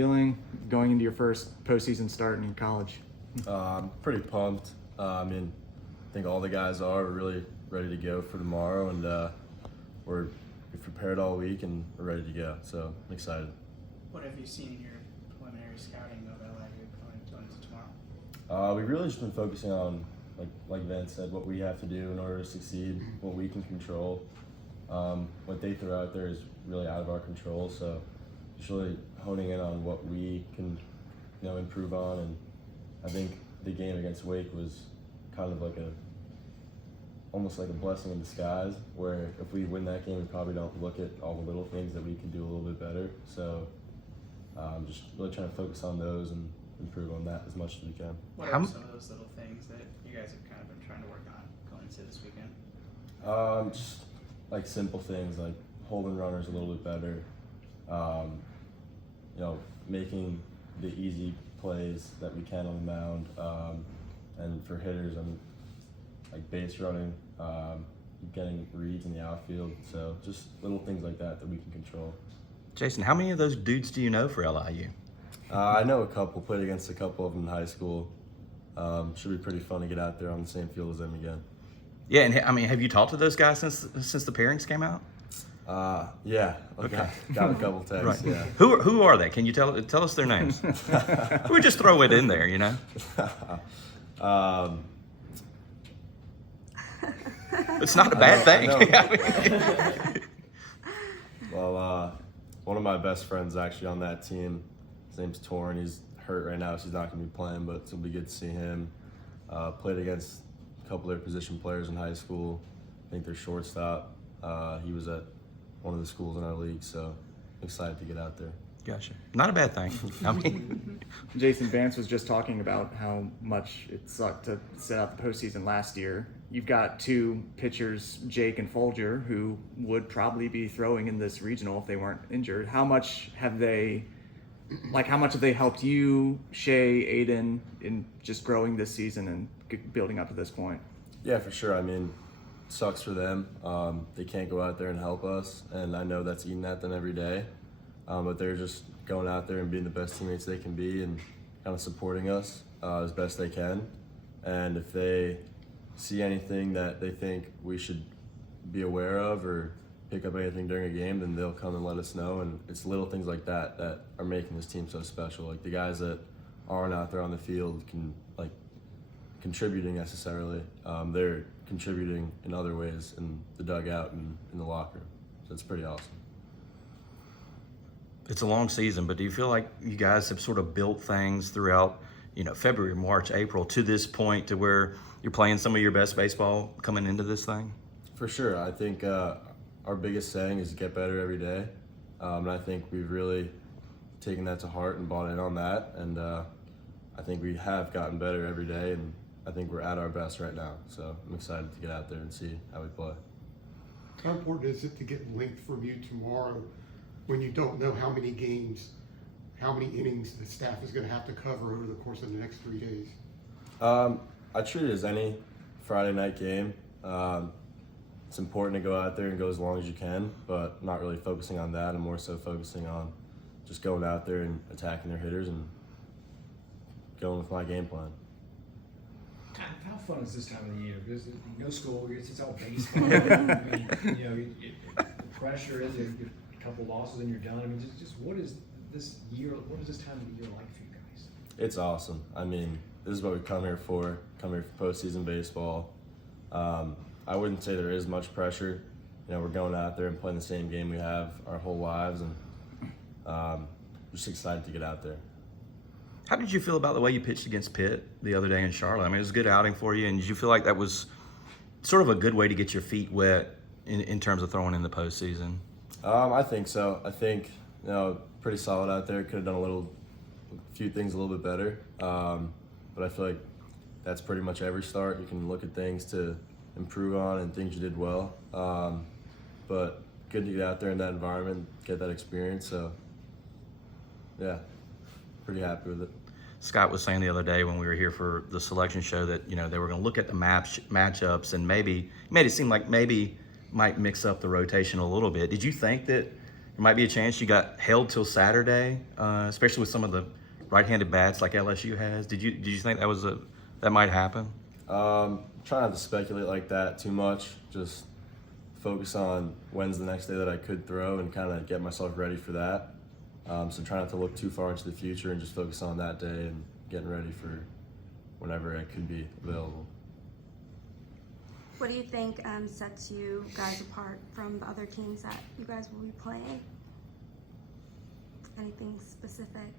Feeling going into your first postseason start in college? I'm pretty pumped. I think all the guys are really ready to go for tomorrow, and we've prepared all week and we're ready to go. So I'm excited. What have you seen in your preliminary scouting of LIU going into tomorrow? We've really just been focusing on, like Vince said, what we have to do in order to succeed, what we can control. What they throw out there is really out of our control. So just really honing in on what we can, improve on. And I think the game against Wake was kind of almost like a blessing in disguise, where if we win that game, we probably don't look at all the little things that we can do a little bit better. So just really trying to focus on those and improve on that as much as we can. What are some of those little things that you guys have kind of been trying to work on going into this weekend? Just like simple things like holding runners a little bit better, making the easy plays that we can on the mound, and for hitters, like base running, getting reads in the outfield. So just little things like that we can control. Jason, how many of those dudes do you know for LIU? I know a couple, played against a couple of them in high school. Should be pretty fun to get out there on the same field as them again. Yeah, and have you talked to those guys since the pairings came out? Yeah. Okay. Got a couple texts. Right. Yeah. Who are they? Can you tell us their names? We just throw it in there, It's not a bad thing. Well, one of my best friends actually on that team. His name's Torrin. He's hurt right now, so he's not going to be playing, but it's going to be good to see him. Played against a couple of their position players in high school. I think their shortstop. He was at one of the schools in our league, so I'm excited to get out there. Gotcha. Not a bad thing. Jason Vance was just talking about how much it sucked to sit out the postseason last year. You've got two pitchers, Jake and Folger, who would probably be throwing in this regional if they weren't injured. How much have they helped you, Shea, Aiden, in just growing this season and building up to this point? Yeah, for sure. It sucks for them. They can't go out there and help us, and I know that's eating at them every day. But they're just going out there and being the best teammates they can be and kind of supporting us as best they can. And if they see anything that they think we should be aware of or pick up anything during a game, then they'll come and let us know. And it's little things like that that are making this team so special. Like the guys that aren't out there on the field contributing necessarily. They're contributing in other ways in the dugout and in the locker room. So it's pretty awesome. It's a long season, but do you feel like you guys have sort of built things throughout, February, March, April to this point to where you're playing some of your best baseball coming into this thing? For sure. I think our biggest saying is get better every day. And I think we've really taken that to heart and bought in on that. And I think we have gotten better every day, and I think we're at our best right now. So I'm excited to get out there and see how we play. How important is it to get length from you tomorrow when you don't know how many games, how many innings the staff is going to have to cover over the course of the next 3 days? I treat it as any Friday night game. It's important to go out there and go as long as you can, but not really focusing on that. I'm more so focusing on just going out there and attacking their hitters and going with my game plan. How fun is this time of the year? Because no school, it's all baseball. The pressure is you get a couple losses and you're done. Just what is this year? What is this time of the year like for you guys? It's awesome. This is what we come here for postseason baseball. I wouldn't say there is much pressure. We're going out there and playing the same game we have our whole lives, and just excited to get out there. How did you feel about the way you pitched against Pitt the other day in Charlotte? It was a good outing for you, and did you feel like that was sort of a good way to get your feet wet in terms of throwing in the postseason? I think so. I think, pretty solid out there. Could have done a few things a little bit better. But I feel like that's pretty much every start. You can look at things to improve on and things you did well. But good to get out there in that environment, get that experience. So, yeah, pretty happy with it. Scott was saying the other day when we were here for the selection show that, they were going to look at the matchups and maybe made it seem like maybe might mix up the rotation a little bit. Did you think that, might be a chance you got held till Saturday, especially with some of the right-handed bats like LSU has. Did you think that might happen? Try not to speculate like that too much. Just focus on when's the next day that I could throw and kind of get myself ready for that. So try not to look too far into the future and just focus on that day and getting ready for whenever it could be available. What do you think sets you guys apart from the other teams that you guys will be playing? Anything specific?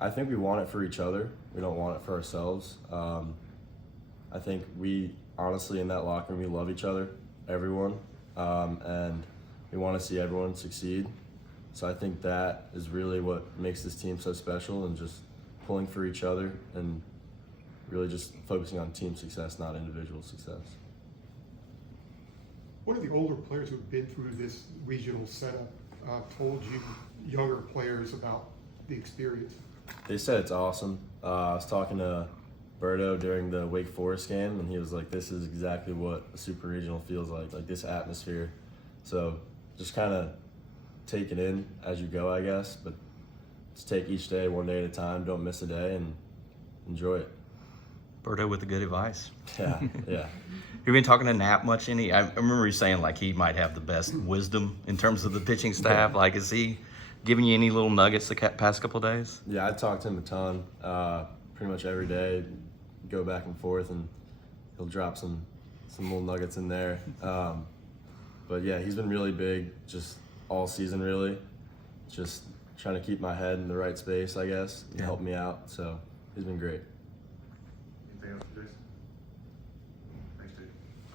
I think we want it for each other. We don't want it for ourselves. I think we honestly in that locker room, we love each other, everyone, and we want to see everyone succeed. So I think that is really what makes this team so special, and just pulling for each other and really just focusing on team success, not individual success. What have the older players who've been through this regional setup told you younger players about the experience? They said it's awesome. I was talking to Berto during the Wake Forest game, and he was like, this is exactly what a super regional feels like this atmosphere. So just kind of take it in as you go, I guess, but just take each day one day at a time, don't miss a day, and enjoy it. Berto with the good advice. Yeah, yeah. You been talking to Knapp much? I remember you saying like he might have the best wisdom in terms of the pitching staff. Like, is he giving you any little nuggets the past couple of days? Yeah, I talked to him a ton, pretty much every day, go back and forth, and he'll drop some little nuggets in there. But yeah, he's been really big just all season, really. Just trying to keep my head in the right space, I guess, and help me out. So he's been great.